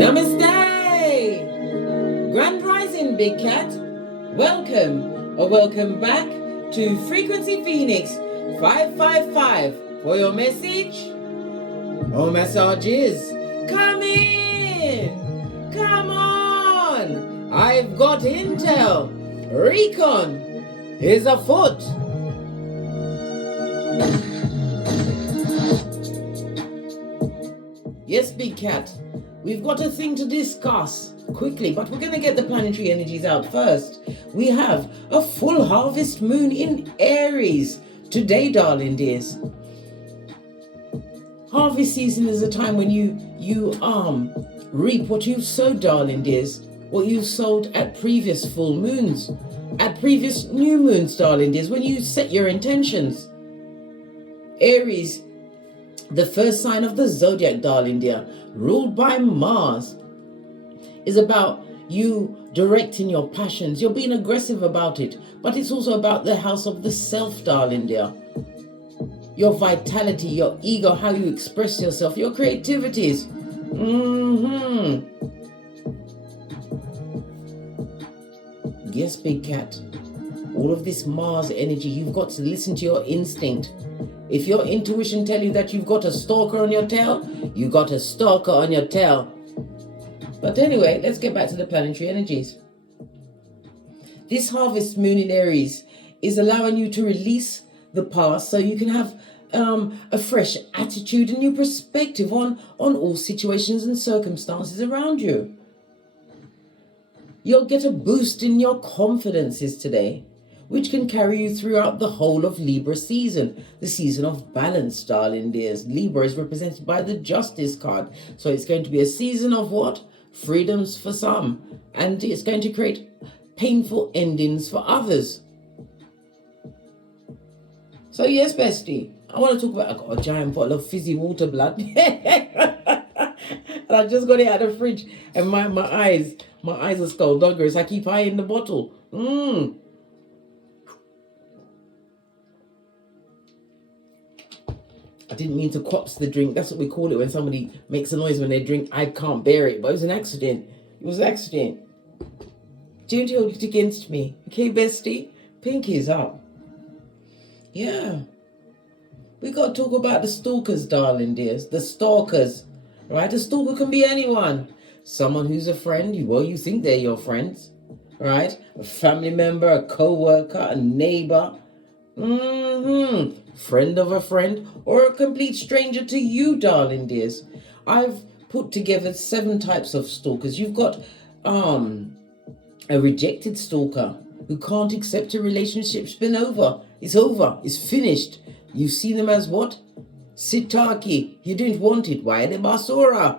Namaste! Grand Rising, Big Cat. Welcome or welcome back to Frequency Phoenix 555 for your message or messages. Come in! Come on! I've got intel. Recon is afoot. Yes, Big Cat. We've got a thing to discuss quickly, but we're going to get the planetary energies out first. We have a full harvest moon in Aries today, darling dears. Harvest season is a time when you reap what you've sowed, darling dears. What you've sowed at previous full moons, at previous new moons, darling dears, when you set your intentions. Aries, the first sign of the zodiac, darling dear, ruled by Mars, is about you directing your passions. You're being aggressive about it, but it's also about the house of the self, darling dear. Your vitality, your ego, how you express yourself, your creativities. Yes, Big Cat. All of this Mars energy, you've got to listen to your instinct. If your intuition tells you that you've got a stalker on your tail, you got a stalker on your tail. But anyway, let's get back to the planetary energies. This harvest moon in Aries is allowing you to release the past so you can have a fresh attitude and new perspective on all situations and circumstances around you. You'll get a boost in your confidences today, which can carry you throughout the whole of Libra season, the season of balance, darling dears. Libra is represented by the Justice card. So it's going to be a season of what? Freedoms for some. And it's going to create painful endings for others. So yes, bestie, I want to talk about, I got a giant bottle of fizzy water, blood. And I just got it out of the fridge. And my eyes are skullduggerous. I keep eyeing the bottle. I didn't mean to cops the drink. That's what we call it when somebody makes a noise when they drink. I can't bear it, but it was an accident. It was an accident. Don't hold it against me. Okay, bestie? Pinky's up. Yeah. We got to talk about the stalkers, darling dears. The stalkers. Right? A stalker can be anyone. Someone who's a friend. Well, you think they're your friends. Right? A family member, a co-worker, a neighbor. Friend of a friend, or a complete stranger to you, darling dears. I've put together 7 types of stalkers. You've got a rejected stalker who can't accept a relationship's been over. It's over. It's finished. You see them as what? Sitaki. You didn't want it. Why the basura?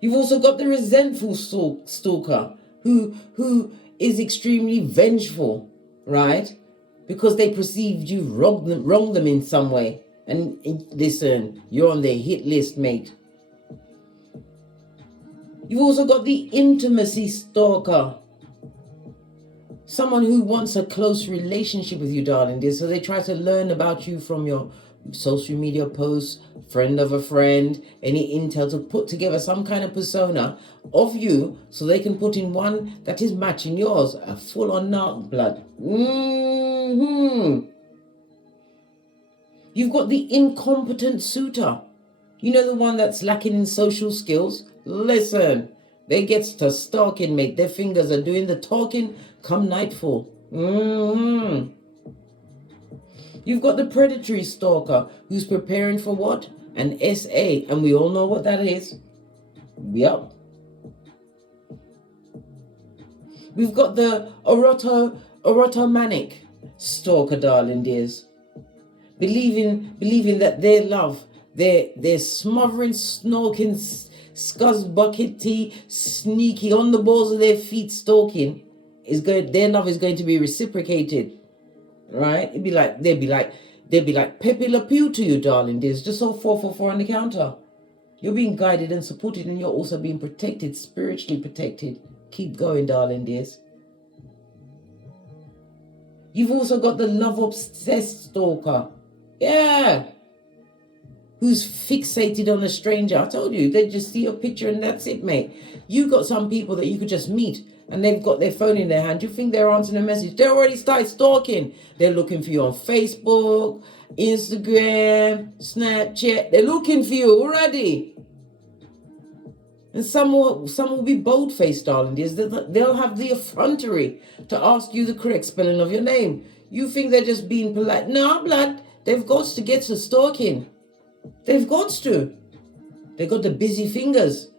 You've also got the resentful stalker who is extremely vengeful. Right? Because they perceived you wronged them in some way. And listen, you're on their hit list, mate. You've also got the intimacy stalker. Someone who wants a close relationship with you, darling dear. So they try to learn about you from your social media posts, friend of a friend, any intel, to put together some kind of persona of you so they can put in one that is matching yours, a full-on narc blood. You've got the incompetent suitor. You know, the one that's lacking in social skills? Listen, they get to stalking, mate. Their fingers are doing the talking come nightfall. You've got the predatory stalker who's preparing for what? An SA. And we all know what that is. Yep. We've got the erotomanic stalker, darling dears. Believing that their love, their smothering, snorking, scuzz-buckety, sneaky, on the balls of their feet stalking, their love is going to be reciprocated. Right? They'd be like Pepe Le Pew to you, darling dears. Just so 444 on the counter. You're being guided and supported, and you're also being protected, spiritually protected. Keep going, darling dears. You've also got the love-obsessed stalker. Yeah. who's fixated on a stranger. I told you, they just see your picture and that's it, mate. You got some people that you could just meet and they've got their phone in their hand. You think they're answering a message? They already started stalking. They're looking for you on Facebook, Instagram, Snapchat. They're looking for you already. And some will be bold-faced, darling dears. They'll have the effrontery to ask you the correct spelling of your name. You think they're just being polite. No, blood. They've got to get to stalking. They've got to. They got the busy fingers.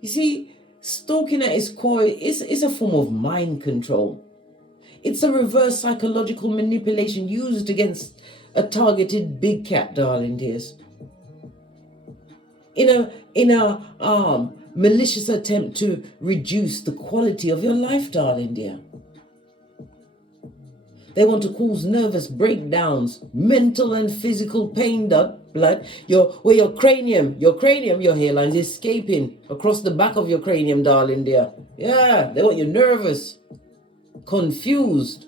You see, stalking at its core is a form of mind control. It's a reverse psychological manipulation used against a targeted big cat, darling dears. In a malicious attempt to reduce the quality of your life, darling dear. They want to cause nervous breakdowns, mental and physical pain, blood. Your cranium, your hairline is escaping across the back of your cranium, darling dear. Yeah, they want you nervous, confused.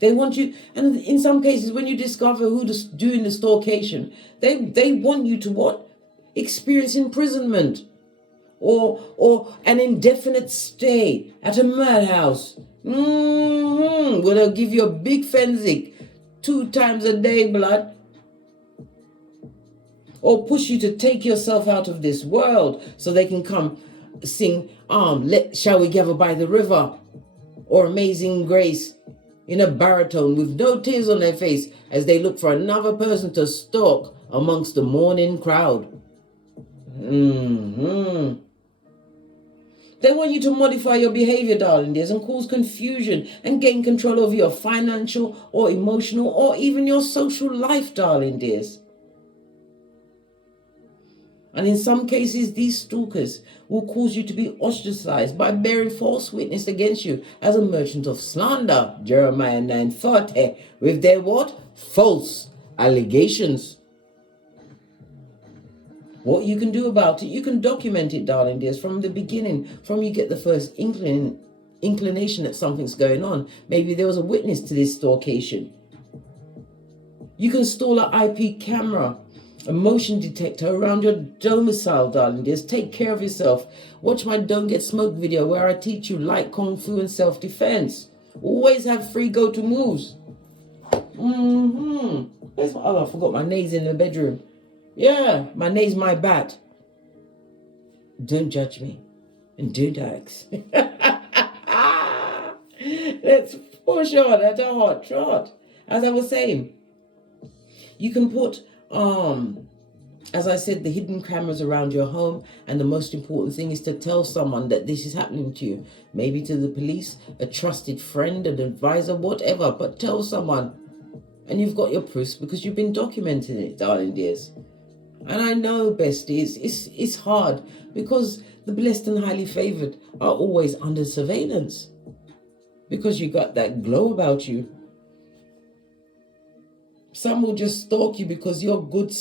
They want you, and in some cases, when you discover who's doing the stalkation, they want you to what? Experience imprisonment. Or an indefinite stay at a madhouse. Where they'll give you a big fenzik 2 times a day, blood. Or push you to take yourself out of this world so they can come sing, Shall We Gather by the River? Or Amazing Grace in a baritone with no tears on their face as they look for another person to stalk amongst the mourning crowd. They want you to modify your behavior, darling dears, and cause confusion and gain control over your financial or emotional or even your social life, darling dears. And in some cases, these stalkers will cause you to be ostracized by bearing false witness against you as a merchant of slander, Jeremiah 9:30, with their what? False allegations. What you can do about it, you can document it, darling dears, from the beginning, from you get the first inclination that something's going on. Maybe there was a witness to this stalkation. You can install an IP camera, a motion detector around your domicile, darling dears. Take care of yourself. Watch my Don't Get Smoked video where I teach you light kung fu and self-defense. Always have free go-to moves. Where's my, I forgot my nails in the bedroom. Yeah, my name's my bat. Don't judge me and don't ask. Let's push on at a hot trot. As I was saying, you can put, as I said, the hidden cameras around your home. And the most important thing is to tell someone that this is happening to you. Maybe to the police, a trusted friend, an advisor, whatever. But tell someone. And you've got your proofs because you've been documenting it, darling dears. And I know, besties, it's hard because the blessed and highly favored are always under surveillance because you got that glow about you. Some will just stalk you because you're good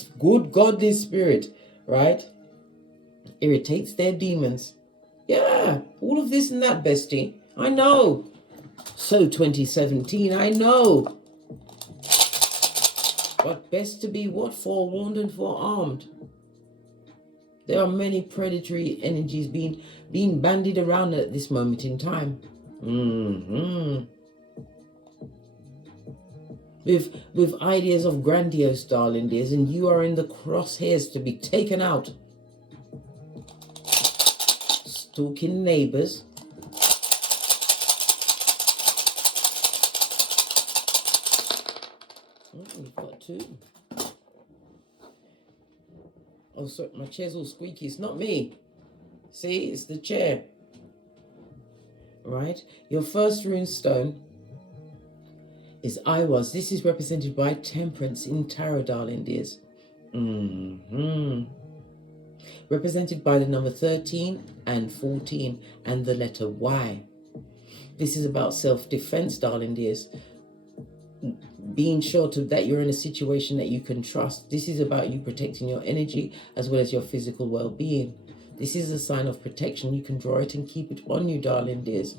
godly spirit, right? Irritates their demons. Yeah, all of this and that, bestie. I know. So 2017, I know. But best to be what? Forewarned and forearmed. There are many predatory energies being bandied around at this moment in time. With ideas of grandiose, darling dears, and you are in the crosshairs to be taken out. Stalking neighbors. We've got 2. Oh, sorry, my chair's all squeaky. It's not me. See, it's the chair. Right? Your first rune stone is I was. This is represented by Temperance in Tarot, darling dears. Represented by the number 13 and 14 and the letter Y. This is about self-defense, darling dears. Being sure that you're in a situation that you can trust. This is about you protecting your energy as well as your physical well-being. This is a sign of protection. You can draw it and keep it on you, darling dears.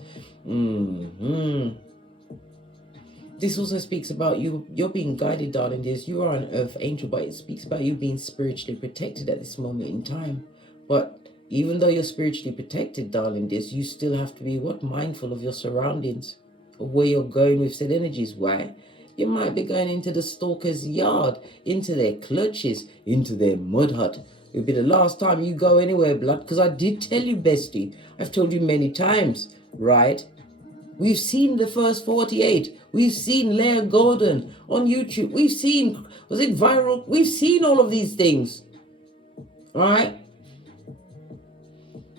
This also speaks about you're being guided, darling dears. You are an earth angel, but it speaks about you being spiritually protected at this moment in time. But even though you're spiritually protected, darling dears, you still have to be mindful of your surroundings, of where you're going with said energies. Why? You might be going into the stalker's yard, into their clutches, into their mud hut. It'll be the last time you go anywhere, blood, because I did tell you, bestie. I've told you many times, right? We've seen the first 48. We've seen Leah Gordon on YouTube. We've seen, was it viral? We've seen all of these things. All right?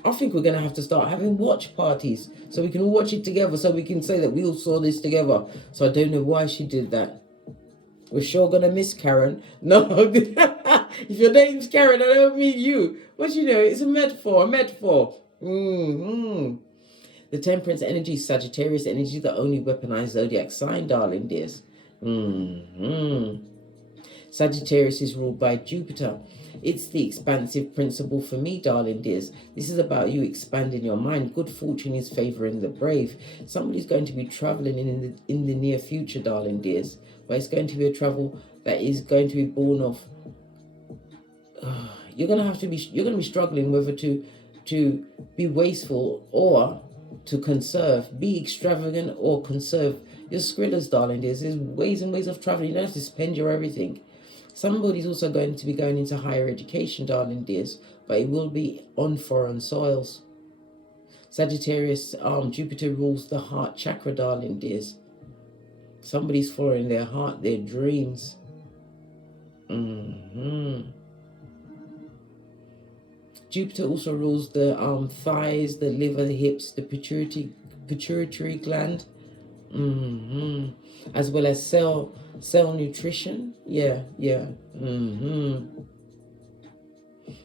I think we're going to have to start having watch parties so we can all watch it together, so we can say that we all saw this together. So I don't know why she did that. We're sure going to miss Karen. No, if your name's Karen, I don't mean you. But you know, it's a metaphor, The Temperance energy, Sagittarius energy, the only weaponized zodiac sign, darling dears. Sagittarius is ruled by Jupiter. It's the expansive principle for me, darling dears. This is about you expanding your mind. Good fortune is favoring the brave. Somebody's going to be traveling in the near future, darling dears. But it's going to be a travel that is going to be born of. You're going to be struggling whether to be wasteful or to conserve. Be extravagant or conserve your skrillers, darling dears. There's ways and ways of traveling. You don't have to spend your everything. Somebody's also going to be going into higher education, darling dears, but it will be on foreign soils. Sagittarius, Jupiter rules the heart chakra, darling dears. Somebody's following their heart, their dreams. Jupiter also rules the thighs, the liver, the hips, the pituitary gland, as well as cell nutrition.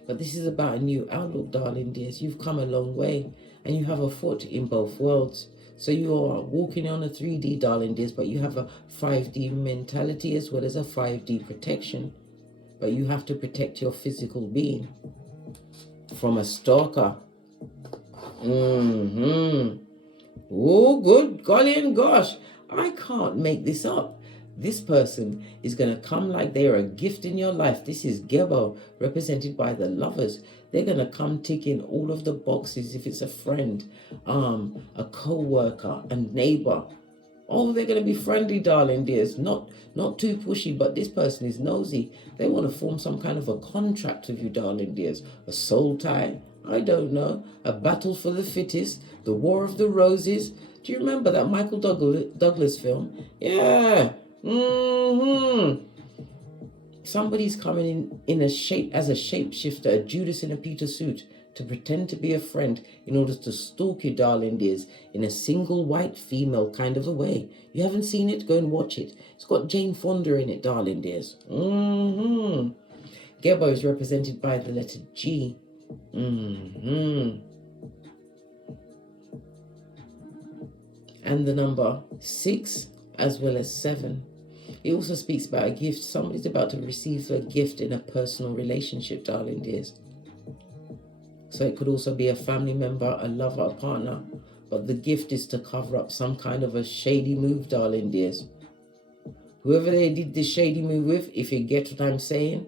But this is about a new outlook, darling dears. You've come a long way and you have a foot in both worlds. So you are walking on a 3D, darling dears, but you have a 5D mentality as well as a 5D protection. But you have to protect your physical being from a stalker. Oh, good golly and gosh. I can't make this up. This person is going to come like they are a gift in your life. This is Gebo, represented by the lovers. They're going to come ticking all of the boxes. If it's a friend, a co-worker, a neighbor. Oh, they're going to be friendly, darling dears. Not too pushy, but this person is nosy. They want to form some kind of a contract with you, darling dears. A soul tie, I don't know. A battle for the fittest. The War of the Roses. Do you remember that Michael Douglas film? Yeah. Somebody's coming in a shape as a shapeshifter, a Judas in a Peter suit, to pretend to be a friend in order to stalk you, darling dears, in a single white female kind of a way. You haven't seen it? Go and watch it. It's got Jane Fonda in it, darling dears. Gebo is represented by the letter G. And the number 6 as well as 7. It also speaks about a gift. Somebody's about to receive a gift in a personal relationship, darling dears. So it could also be a family member, a lover, a partner. But the gift is to cover up some kind of a shady move, darling dears. Whoever they did this shady move with, if you get what I'm saying,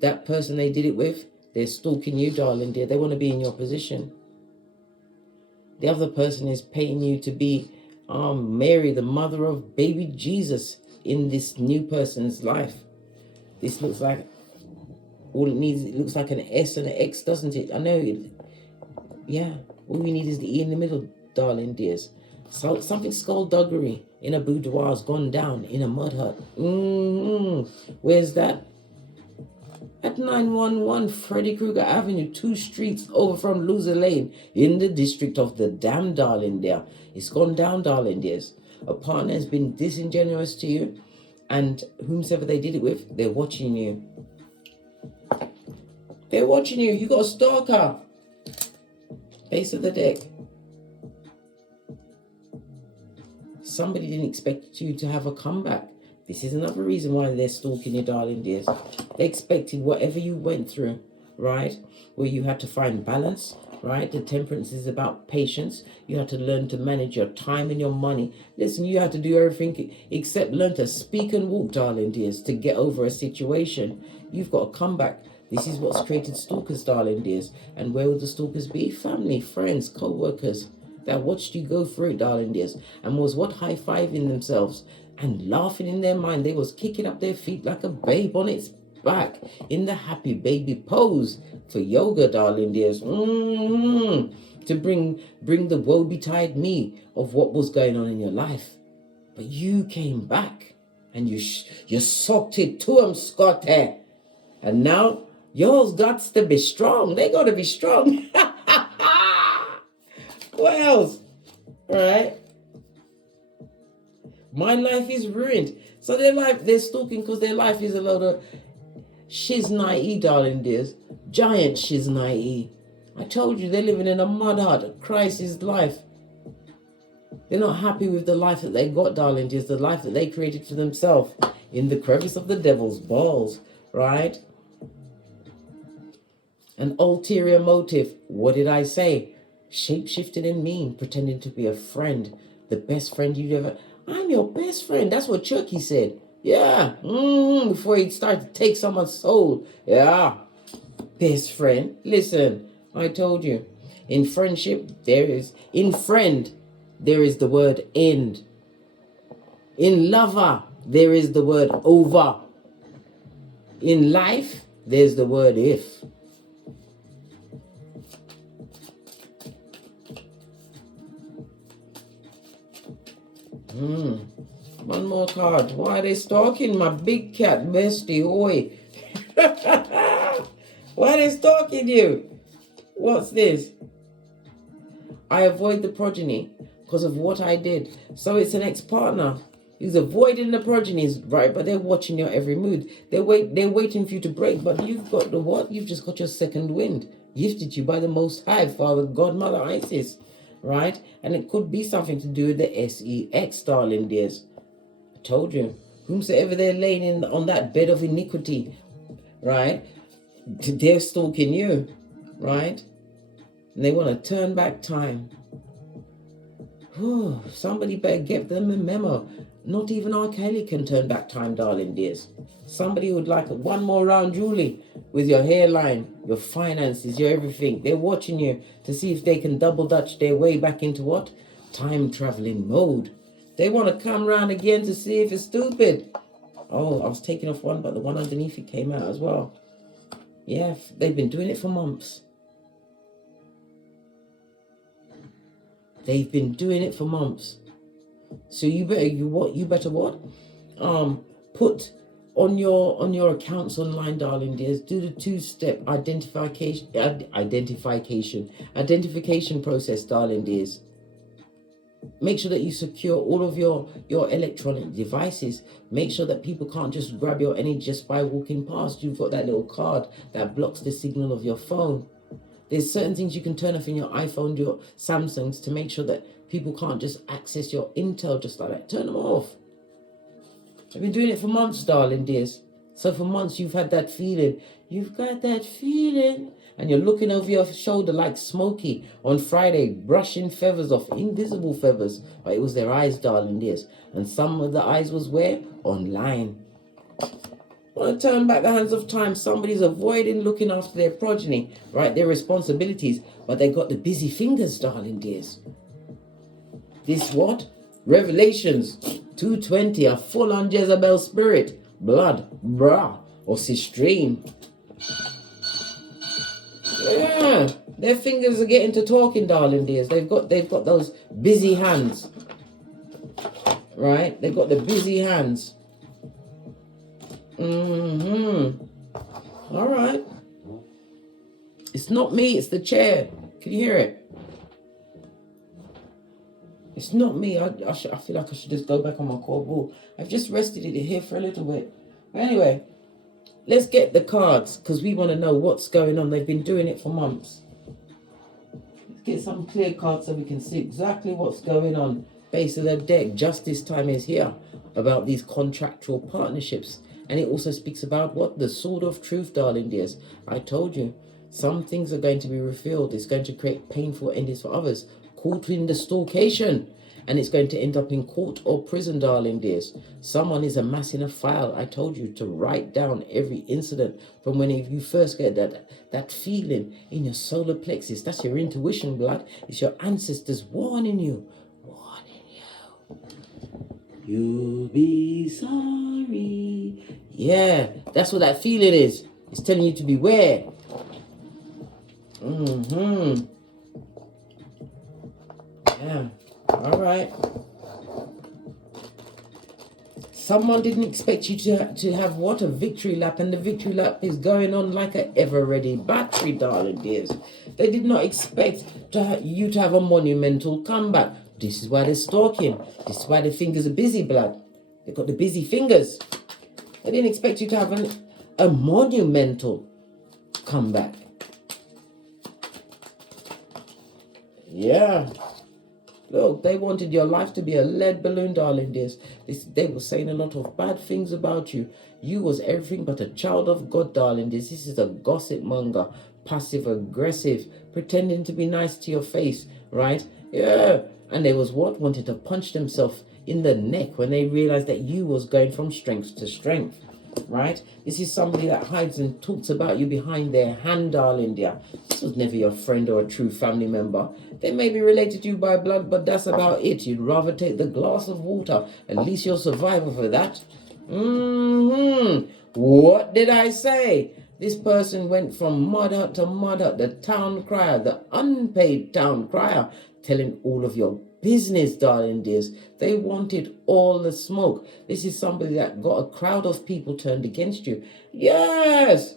that person they did it with, they're stalking you, darling dear. They want to be in your position. The other person is paying you to be Mary, the mother of baby Jesus, in this new person's life. This looks like all it needs. It looks like an S and an X, doesn't it? I know it. Yeah, all we need is the E in the middle, darling dears. So something skullduggery in a boudoir has gone down in a mud hut. Where's that? At 911 Freddy Krueger Avenue, 2 streets over from Loser Lane, in the district of the Dam, darling dear. It's gone down, darling dears. A partner has been disingenuous to you, and whomsoever they did it with, they're watching you. They're watching you. You got a stalker. Base of the deck. Somebody didn't expect you to have a comeback. This is another reason why they're stalking you, darling dears. They expected whatever you went through, right? Where you had to find balance, right? The temperance is about patience. You have to learn to manage your time and your money. Listen, you have to do everything except learn to speak and walk, darling dears, to get over a situation. You've got to come back. This is what's created stalkers, darling dears. And where will the stalkers be? Family, friends, co-workers that watched you go through it, darling dears, and was what high-fiving themselves and laughing in their mind. They was kicking up their feet like a babe on its back in the happy baby pose for yoga, darling dears. To bring the woe-betide me of what was going on in your life. But you came back and you socked it to them, Scotty. And now yours got to be strong. They got to be strong. What else? Right? My life is ruined. So they're stalking because their life is a load of shiznai, darling dears. Giant shiznai. I told you they're living in a mud hut, a crisis life. They're not happy with the life that they got, darling dears, the life that they created for themselves in the crevice of the devil's balls, right? An ulterior motive. What did I say? Shape-shifted and mean, pretending to be a friend, the best friend you've ever... I'm your best friend. That's what Chucky said. Yeah. Before he started to take someone's soul. Yeah. Best friend. Listen, I told you. In friendship, in friend, there is the word end. In lover, there is the word over. In life, there's the word if. One more card. Why are they stalking my big cat, bestie? Oi. Why are they stalking you? What's this? I avoid the progeny because of what I did. So it's an ex-partner. He's avoiding the progenies, right? But they're watching your every mood. They're waiting for you to break. But you've got the what? You've just got your second wind. Gifted you by the Most High, Father, God, Mother, Isis. Right? And it could be something to do with the sex, darling dears. I told you. Whomsoever they're laying on that bed of iniquity, right? They're stalking you, right? And they want to turn back time. Somebody better give them a memo. Not even R. Kelly can turn back time, darling dears. Somebody would like one more round, Julie, with your hairline, your finances, your everything. They're watching you to see if they can double dutch their way back into what? Time traveling mode. They want to come round again to see if it's stupid. Oh, I was taking off one, but the one underneath it came out as well. Yeah, they've been doing it for months. They've been doing it for months. So you better what? Put on your accounts online, darling dears, do the two-step identification process, darling dears. Make sure that you secure all of your electronic devices. Make sure that people can't just grab your energy just by walking past. You've got that little card that blocks the signal of your phone. There's certain things you can turn off in your iPhone, your Samsungs, to make sure that people can't just access your intel just like that. Turn them off. I've been doing it for months, darling dears. So for months you've had that feeling. You've got that feeling. And you're looking over your shoulder like Smokey on Friday, brushing feathers off, invisible feathers. But it was their eyes, darling dears. And some of the eyes was where? Online. I want to turn back the hands of time. Somebody's avoiding looking after their progeny, right? Their responsibilities. But they got the busy fingers, darling dears. This what? Revelations 2:20, a full-on Jezebel spirit, blood, bra, or cistrine. Yeah, their fingers are getting to talking, darling dears. They've got those busy hands, right? They've got the busy hands. All right. It's not me. It's the chair. Can you hear it? It's not me. I feel like I should just go back on my core ball. I've just rested it here for a little bit. But anyway, let's get the cards because we want to know what's going on. They've been doing it for months. Let's get some clear cards so we can see exactly what's going on. Base of the deck. Justice time is here about these contractual partnerships. And it also speaks about what? The sword of truth, darling dears. I told you. Some things are going to be revealed. It's going to create painful endings for others. Caught in the stalkation. And it's going to end up in court or prison, darling dears. Someone is amassing a file. I told you to write down every incident from when you first get that feeling in your solar plexus. That's your intuition, blood. It's your ancestors warning you. Warning you. You'll be sorry. Yeah, that's what that feeling is. It's telling you to beware. Yeah. All right. Someone didn't expect you to have what, a victory lap, and the victory lap is going on like an ever-ready battery, darling dears. They did not expect you to have a monumental comeback. This is why they're stalking. This is why their fingers are busy, blood. They've got the busy fingers. They didn't expect you to have a monumental comeback. Yeah. Look, they wanted your life to be a lead balloon, darling dears. They were saying a lot of bad things about you. You was everything but a child of God, darling dears. This is a gossip monger, passive aggressive, pretending to be nice to your face, right? Yeah. And they was what? Wanted to punch themselves in the neck when they realized that you was going from strength to strength. Right? This is somebody that hides and talks about you behind their hand, darling dear. This was never your friend or a true family member. They may be related to you by blood, but that's about it. You'd rather take the glass of water. At least you'll survive for that. What did I say? This person went from mother to mother, the town crier, the unpaid town crier, telling all of your business, darling dears. They wanted all the smoke. This is somebody that got a crowd of people turned against you. Yes,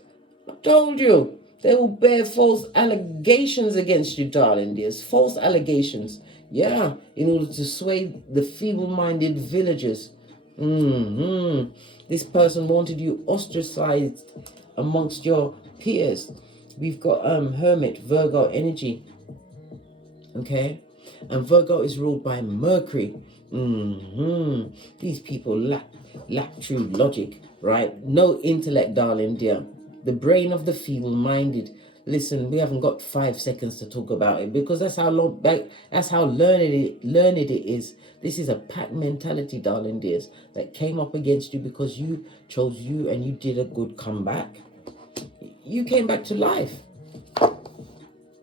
I told you. They will bear false allegations against you, darling dears. False allegations. Yeah, in order to sway the feeble-minded villagers. This person wanted you ostracized amongst your peers. We've got Hermit, Virgo energy. Okay? And Virgo is ruled by Mercury. These people lack true logic, right? No intellect, darling dear. The brain of the feeble-minded. Listen, we haven't got 5 seconds to talk about it because that's how learned it is. This is a pack mentality, darling dears, that came up against you because you chose you and you did a good comeback. You came back to life.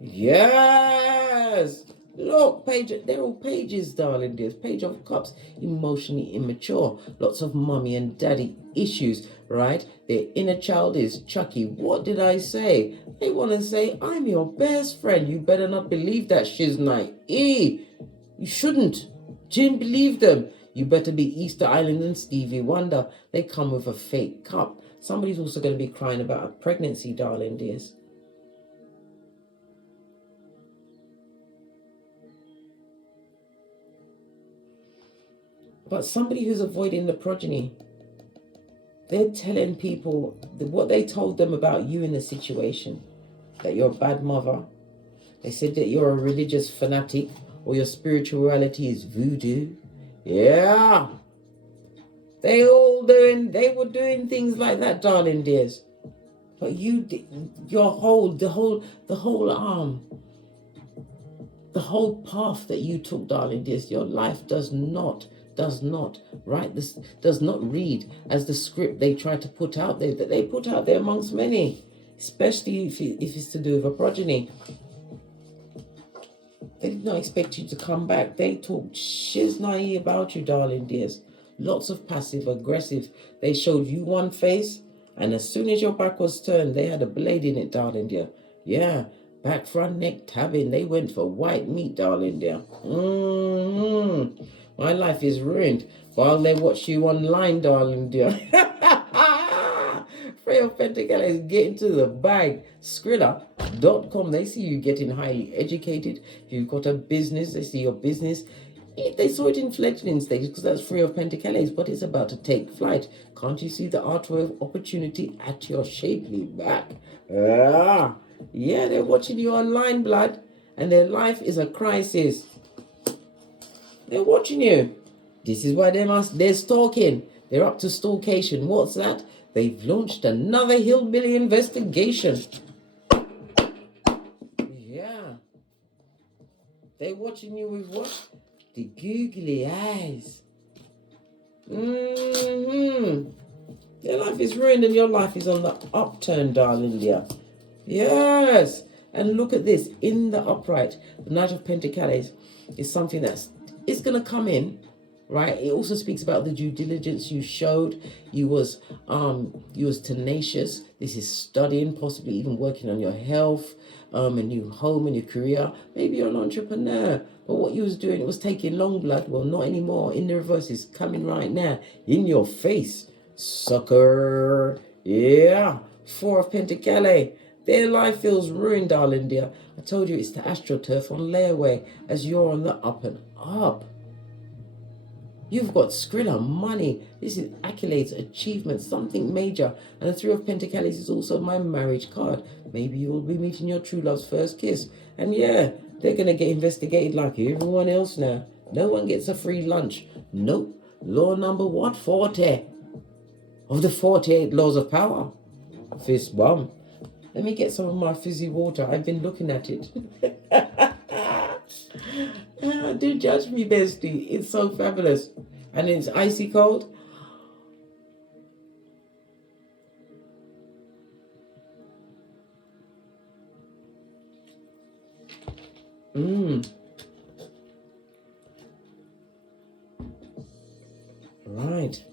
Yes. Look, they're all pages, darling dears. Page of Cups, emotionally immature. Lots of mommy and daddy issues, right? Their inner child is Chucky. What did I say? They want to say, I'm your best friend. You better not believe that shiznite. You shouldn't. Didn't believe them. You better be Easter Island and Stevie Wonder. They come with a fake cup. Somebody's also going to be crying about a pregnancy, darling dears. But somebody who's avoiding the progeny, they're telling people what they told them about you in the situation, that you're a bad mother. They said that you're a religious fanatic or your spirituality is voodoo. Yeah. They were doing things like that, darling dears. But the whole path that you took, darling dears, your life does not right? This does not read as the script they try to put out there, that they put out there amongst many, especially if it's to do with a progeny. They did not expect you to come back. They talked shiznai about you, darling dears. Lots of passive aggressive. They showed you one face, and as soon as your back was turned, they had a blade in it, darling dear. Yeah, back, front, neck, tabbing. They went for white meat, darling dear. My life is ruined while they watch you online, darling dear. Three of Pentacles is getting to the bag. Skrilla.com. They see you getting highly educated. If you've got a business, they see your business. They saw it in fledgling stages because that's Three of Pentacles, but it's about to take flight. Can't you see the artwork of opportunity at your shapely back? Yeah, they're watching you online, blood, and their life is a crisis. They're watching you. This is why they're stalking. They're up to stalkation. What's that? They've launched another hillbilly investigation. They're watching you with what? The googly eyes. Mm-hmm. Their life is ruined and your life is on the upturn, darling dear. Yes. And look at this. In the upright, the Knight of Pentacles is something it's going to come in, right? It also speaks about the due diligence you showed. You was tenacious. This is studying, possibly even working on your health, a new home and your career. Maybe you're an entrepreneur. But what you was doing, it was taking long blood. Well, not anymore. In the reverse, it's coming right now. In your face. Sucker. Yeah. Four of Pentacles. Their life feels ruined, darling dear. I told you it's the AstroTurf on layaway as you're on the up and up. You've got Skrilla, money. This is accolades, achievements, something major. And the Three of Pentacles is also my marriage card. Maybe you will be meeting your true love's first kiss. And yeah, they're going to get investigated like everyone else now. No one gets a free lunch. Nope. Law number what? 40 of the 48 laws of power. Fist bump. Let me get some of my fizzy water. I've been looking at it. Do judge me, bestie. It's so fabulous. And it's icy cold. Right.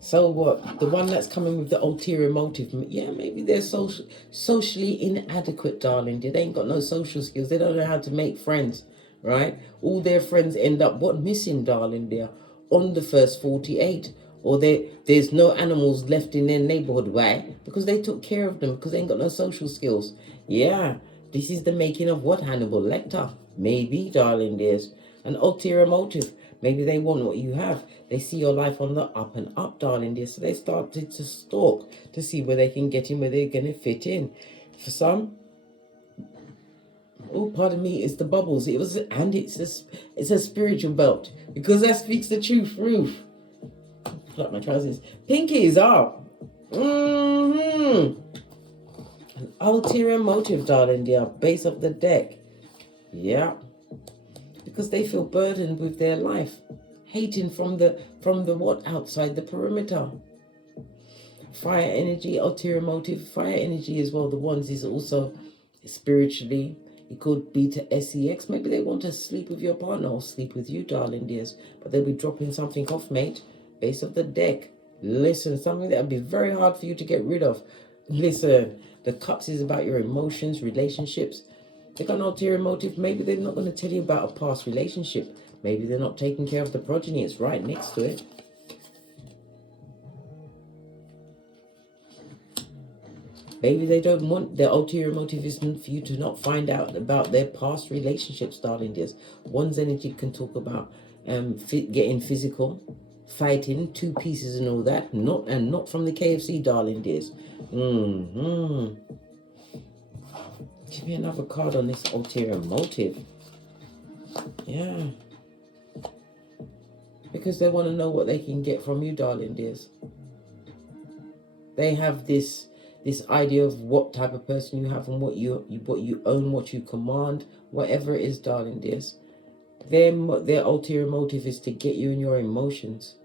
So what? The one that's coming with the ulterior motive. Yeah, maybe they're socially inadequate, darling. They ain't got no social skills. They don't know how to make friends, right? All their friends end up missing, darling. They're on the first 48. Or there's no animals left in their neighborhood. Why? Because they took care of them. Because they ain't got no social skills. Yeah. This is the making of what? Hannibal Lecter. Maybe, darling. There's an ulterior motive. Maybe they want what you have. They see your life on the up and up, darling dear. So they started to stalk to see where they can get in, where they're going to fit in. For some, oh, pardon me, it's the bubbles. It's a spiritual belt. Because that speaks the truth. Roof. Like my trousers. Pinky is up. An ulterior motive, darling dear. Base of the deck. Yeah. Because they feel burdened with their life, hating from the what outside the perimeter. Fire energy, ulterior motive, fire energy as well. The ones is also spiritually. It could be to sex. Maybe they want to sleep with your partner or sleep with you, darling dears. But they'll be dropping something off, mate. Base of the deck. Listen, something that would be very hard for you to get rid of. Listen, the cups is about your emotions, relationships. They got an ulterior motive. Maybe they're not going to tell you about a past relationship. Maybe they're not taking care of the progeny. It's right next to it. Maybe they don't want, their ulterior motive is for you to not find out about their past relationships, darling dears. One's energy can talk about getting physical, fighting, two pieces and all that. Not from the KFC, darling dears. Give me another card on this ulterior motive. Yeah. Because they want to know what they can get from you, darling dears. They have this idea of what type of person you have and what you own, what you command, whatever it is, darling dears. Their ulterior motive is to get you in your emotions.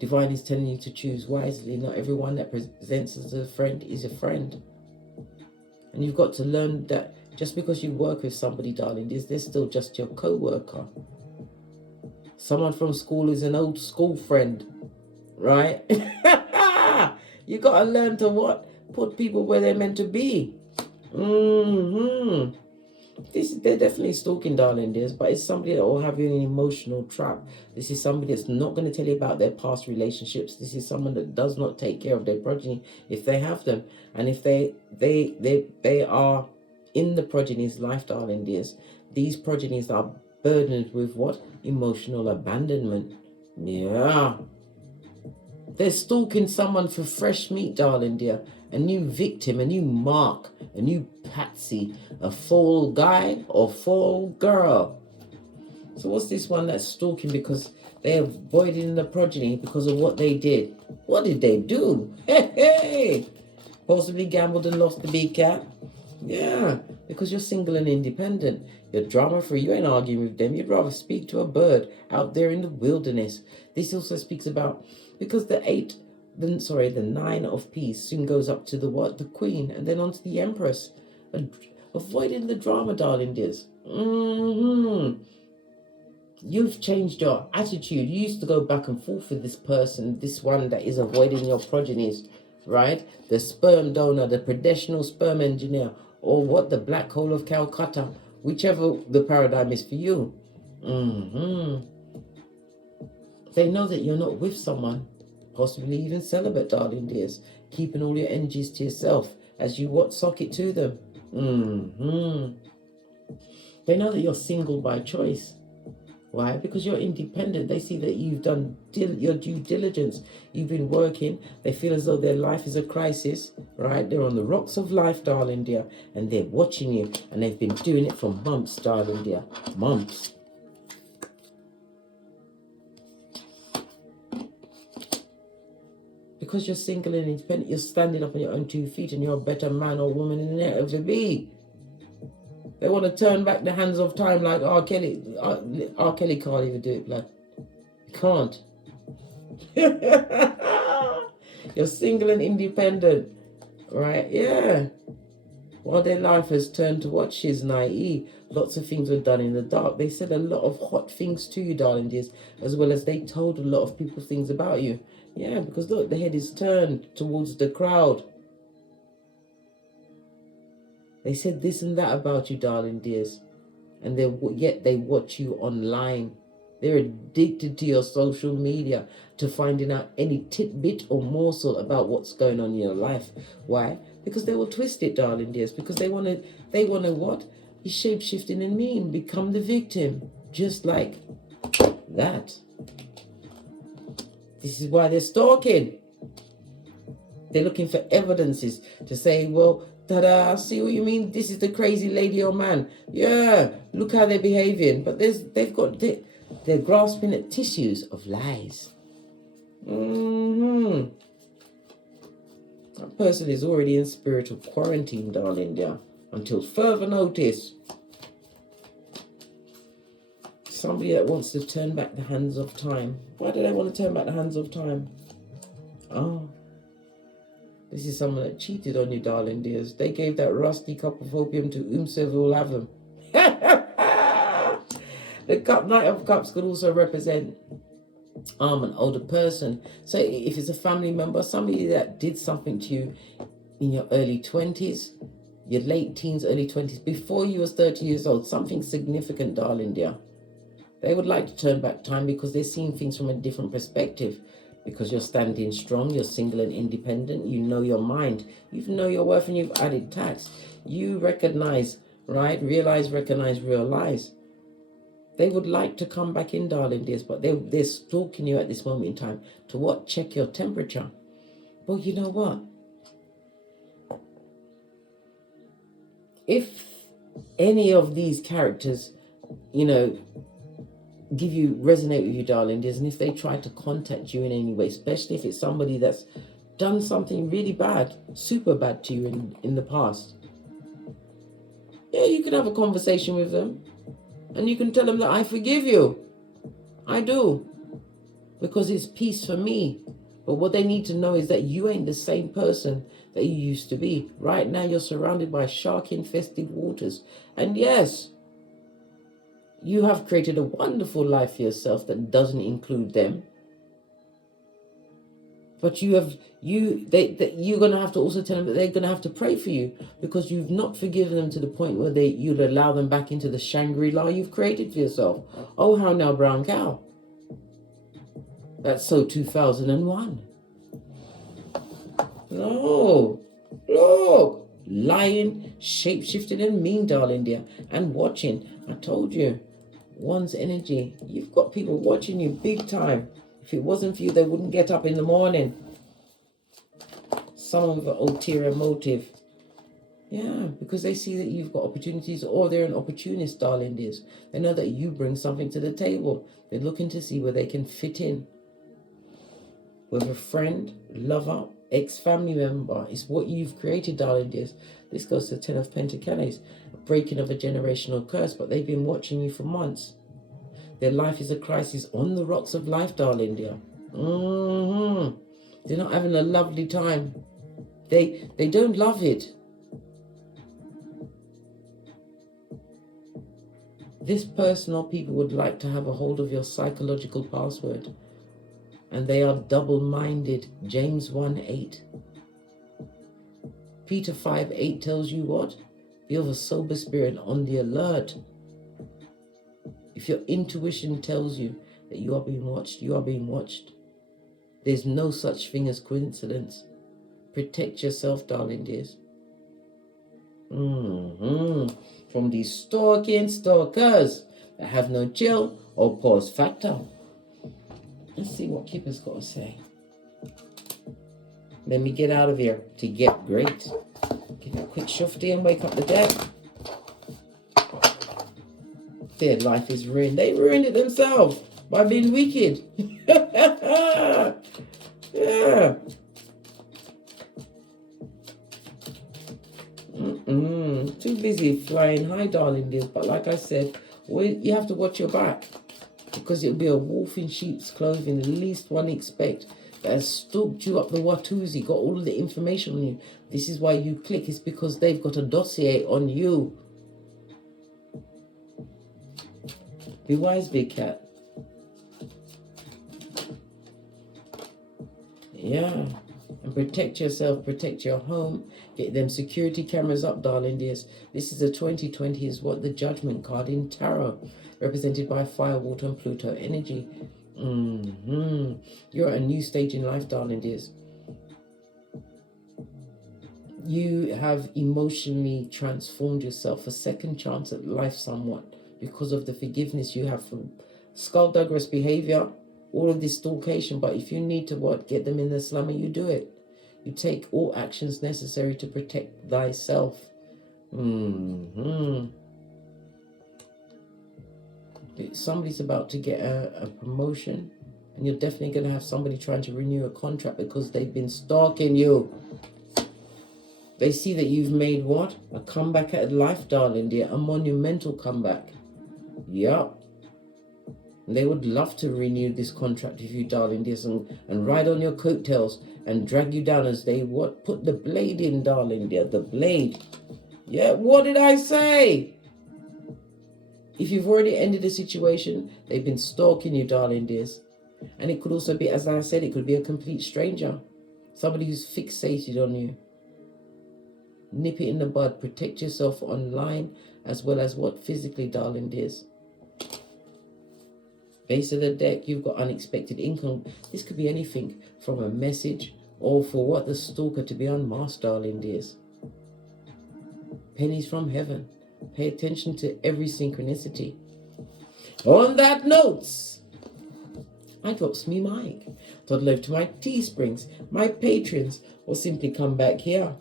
Divine is telling you to choose wisely. Not everyone that presents as a friend is a friend. And you've got to learn that just because you work with somebody, darling, they're still just your co-worker. Someone from school is an old school friend, right? You got to learn to what? Put people where they're meant to be. They're definitely stalking, darling dears, but it's somebody that will have you in an emotional trap. This is somebody that's not going to tell you about their past relationships. This is someone that does not take care of their progeny if they have them. And if they are in the progeny's life, darling dears, these progenies are burdened with what? Emotional abandonment. Yeah. They're stalking someone for fresh meat, darling dear. A new victim, a new mark, a new patsy, a fall guy or fall girl. So what's this one that's stalking because they avoided the progeny because of what they did? What did they do? Hey! Possibly gambled and lost the big cat. Yeah, because you're single and independent. You're drama free. You ain't arguing with them. You'd rather speak to a bird out there in the wilderness. This also speaks about, because the nine of peace soon goes up to the what? The queen, and then on to the empress. Avoiding the drama, darling dears. You've changed your attitude. You used to go back and forth with this person, this one that is avoiding your progenies, right? The sperm donor, the predestinal sperm engineer, or what, the black hole of Calcutta, whichever the paradigm is for you. They know that you're not with someone, possibly even celibate, darling dears, keeping all your energies to yourself as you what, sock it to them. They know that you're single by choice. Why? Because you're independent. They see that you've done your due diligence. You've been working. They feel as though their life is a crisis, right? They're on the rocks of life, darling dear, and they're watching you. And they've been doing it for months, darling dear. Months. Because you're single and independent, you're standing up on your own 2 feet and you're a better man or woman than there ever be. They want to turn back the hands of time like R. Kelly. R. Kelly can't even do it, blood. He can't. You're single and independent, right? Yeah. While their life has turned to what? She's naive. Lots of things were done in the dark. They said a lot of hot things to you, darling dears, as well as they told a lot of people things about you. Yeah, because look, the head is turned towards the crowd. They said this and that about you, darling dears, and yet they watch you online. They're addicted to your social media, to finding out any tidbit or morsel about what's going on in your life. Why? Because they will twist it, darling dears, because they want to what? Be shape-shifting and mean, become the victim, just like that. This is why they're stalking. They're looking for evidences to say, well, ta-da, I see what you mean. This is the crazy lady or man. Yeah, look how they're behaving. But they're grasping at tissues of lies. That person is already in spiritual quarantine, darling dear, until further notice. Somebody that wants to turn back the hands of time. Why do they want to turn back the hands of time? Oh, this is someone that cheated on you, darling dears. They gave that rusty cup of opium to whomsoever will have them. The Knight of Cups could also represent an older person. So if it's a family member, somebody that did something to you in your early 20s, your late teens, early 20s, before you was 30 years old, something significant, darling dear. They would like to turn back time because they're seeing things from a different perspective. Because you're standing strong, you're single and independent, you know your mind, you know your worth, and you've added tax. You recognize, right? Realize, recognize, realize. They would like to come back in, darling dears, but they're stalking you at this moment in time to what? Check your temperature. Well, you know what? If any of these characters, resonate with you, darling dears, and if they try to contact you in any way, especially if it's somebody that's done something really bad, super bad to you in the past, yeah, you can have a conversation with them and you can tell them that I forgive you. I do. Because it's peace for me. But what they need to know is that you ain't the same person that you used to be. Right now you're surrounded by shark-infested waters. And yes, you have created a wonderful life for yourself that doesn't include them. But you're going to have to also tell them that they're going to have to pray for you, because you've not forgiven them to the point where you'd allow them back into the Shangri-La you've created for yourself. Oh, how now, brown cow. That's so 2001. No, look, lying, shape-shifting and mean, darling dear, and watching. I told you, one's energy. You've got people watching you big time. If it wasn't for you, they wouldn't get up in the morning. Someone with an ulterior motive. Yeah, because they see that you've got opportunities, or they're an opportunist, darling dears. They know that you bring something to the table. They're looking to see where they can fit in. Whether a friend, lover, ex-family member, it's what you've created, darling dears. This goes to 10 of Pentacles. breaking of a generational curse, but they've been watching you for months. Their life is a crisis on the rocks of life, darling dear. They're not having a lovely time. They don't love it. This person or people would like to have a hold of your psychological password, and they are double-minded. James 1:8. Peter 5:8 tells you what? Be of a sober spirit, on the alert. If your intuition tells you that you are being watched, you are being watched. There's no such thing as coincidence. Protect yourself, darling dears. From these stalking stalkers that have no chill or pause factor. Let's see what Kipper's got to say. Let me get out of here to get great. Give it a quick shufty and wake up the dead. Their life is ruined. They ruined it themselves by being wicked. Yeah. Too busy flying high, darling dears. But like I said, you have to watch your back, because it'll be a wolf in sheep's clothing, the least one expect, that has stalked you up the Watusi, got all of the information on you. This is why you click. It's because they've got a dossier on you. Be wise, big cat. Yeah. And protect yourself, protect your home. Get them security cameras up, darling dears. This is a 2020 is what the Judgment card in Tarot, represented by fire, water, and Pluto energy. You're at a new stage in life, darling dears. You have emotionally transformed yourself, a second chance at life somewhat, because of the forgiveness you have from skullduggerous behavior, all of this stalkation. But if you need to get them in the slumber, you do it. You take all actions necessary to protect thyself. Somebody's about to get a promotion, and you're definitely going to have somebody trying to renew a contract because they've been stalking you. They see that you've made what? A comeback at life, darling dear. A monumental comeback. Yep. They would love to renew this contract with you, darling dears, and ride on your coattails and drag you down as they put the blade in, darling dear, the blade. Yeah, what did I say? If you've already ended the situation, they've been stalking you, darling dears. And it could also be, as I said, it could be a complete stranger. Somebody who's fixated on you. Nip it in the bud. Protect yourself online as well as physically, darling dears. Base of the deck, you've got unexpected income. This could be anything from a message or for the stalker to be unmasked, darling dears. Pennies from heaven. Pay attention to every synchronicity. On that note, I drops me mic. Toddle over to my Teesprings, my patrons, or simply come back here.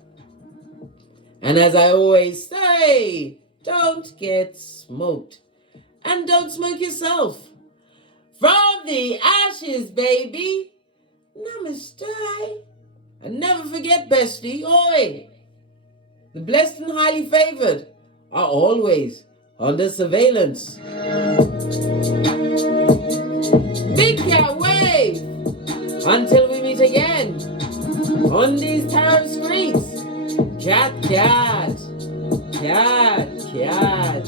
And as I always say, don't get smoked. And don't smoke yourself. From the ashes, baby. Namaste. And never forget, bestie, oi. The blessed and highly favored are always under surveillance. Big cat wave. Until we meet again on these tarot streets. Cat, cat. Cat, cat.